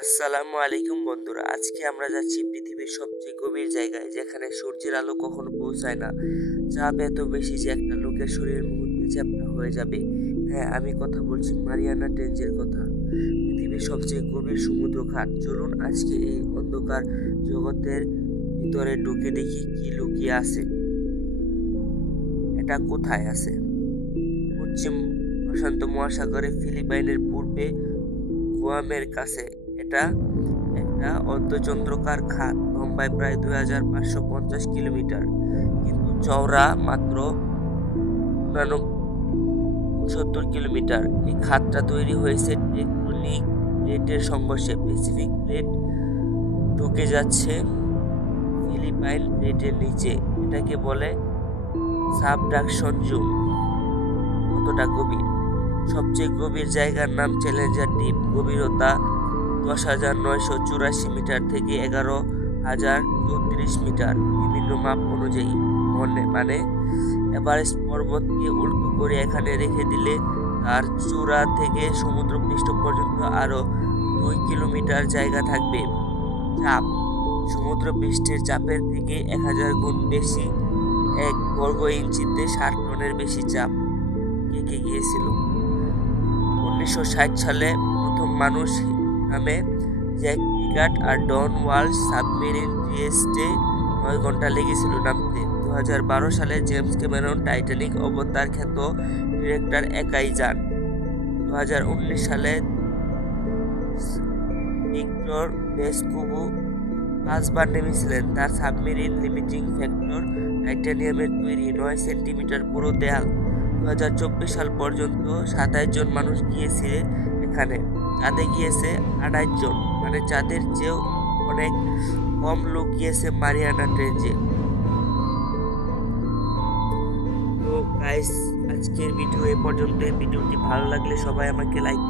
আসসালামু আলাইকুম বন্ধুরা, আজকে আমরা যাচ্ছি পৃথিবীর সবচেয়ে গভীর জায়গায়, যেখানে সূর্যের আলো কখনো পৌঁছায় না। চাপ এত বেশি যে একটা লোকের শরীর মুহূর্তে চ্যাপ্টা হয়ে যাবে। হ্যাঁ, আমি কথা বলছি মারিয়ানা ট্রেঞ্চের কথা, পৃথিবীর সবচেয়ে গভীর সমুদ্র খাত। চলুন আজকে এই অন্ধকার জগতের ভিতরে ঢুকে দেখি কি লুকিয়ে আছে। এটা কোথায় আছে? পশ্চিম প্রশান্ত মহাসাগরে, ফিলিপাইনের পূর্বে গুয়ামের কাছে। এটা একটা অর্ধচন্দ্রাকার খাত, লম্বায় প্রায় 2550 কিলোমিটার, কিন্তু চওড়া মাত্র 69 কিলোমিটার। এই খাতটা তৈরি হয়েছে টেকটনিক প্লেটের সংঘর্ষে। প্যাসিফিক প্লেট ঢুকে যাচ্ছে ফিলিপাইন প্লেটের নিচে। এটাকে বলে সাবডাকশন জোন। কতটা গভীর? সবচেয়ে গভীর জায়গার নাম চ্যালেঞ্জার দ্বীপ, গভীরতা 10,984 মিটার থেকে 11,034 মিটার, বিভিন্ন মাপ অনুযায়ী। মানে এভারেস্ট পর্বতকে উল্টো করে এখানে রেখে দিলে তার চূড়া থেকে সমুদ্রপৃষ্ঠ পর্যন্ত আরও 2 কিলোমিটার জায়গা থাকবে। চাপ, সমুদ্রপৃষ্ঠের চাপের থেকে 1000 গুণ বেশি, 1 বর্গ ইঞ্চিতে 60 টনের বেশি চাপ। কে গিয়েছিল? 1960 সালে প্রথম মানুষ নামে জ্যাক পিকার্ড আর ডন ওয়ালস সাবমেরিন ট্রিয়েস্টে 9 ঘন্টা লেগেছিল নামতে। 2012 সালে জেমস ক্যামেরন টাইটানিক অবতার খ্যাত ডিরেক্টর একাই যান। 2019 সালে ভিক্টর ভেসকুভু 5 বার নেমেছিলেন। তার সাবমেরিন লিমিটিং ফ্যাক্টর টাইটানিয়ামের তৈরি 9 সেন্টিমিটার পুরো দেয়াল। 2024 সাল পর্যন্ত 27 জন মানুষ গিয়েছে এখানে। চাঁদে গিয়েছে 28 জন, মানে চাঁদের চেয়েও অনেক কম লোক গিয়েছে মারিয়ানা ট্রেঞ্চে। তো গাইস, আজকের ভিডিও এ পর্যন্ত। ভিডিওটি ভালো লাগলে সবাই আমাকে লাইক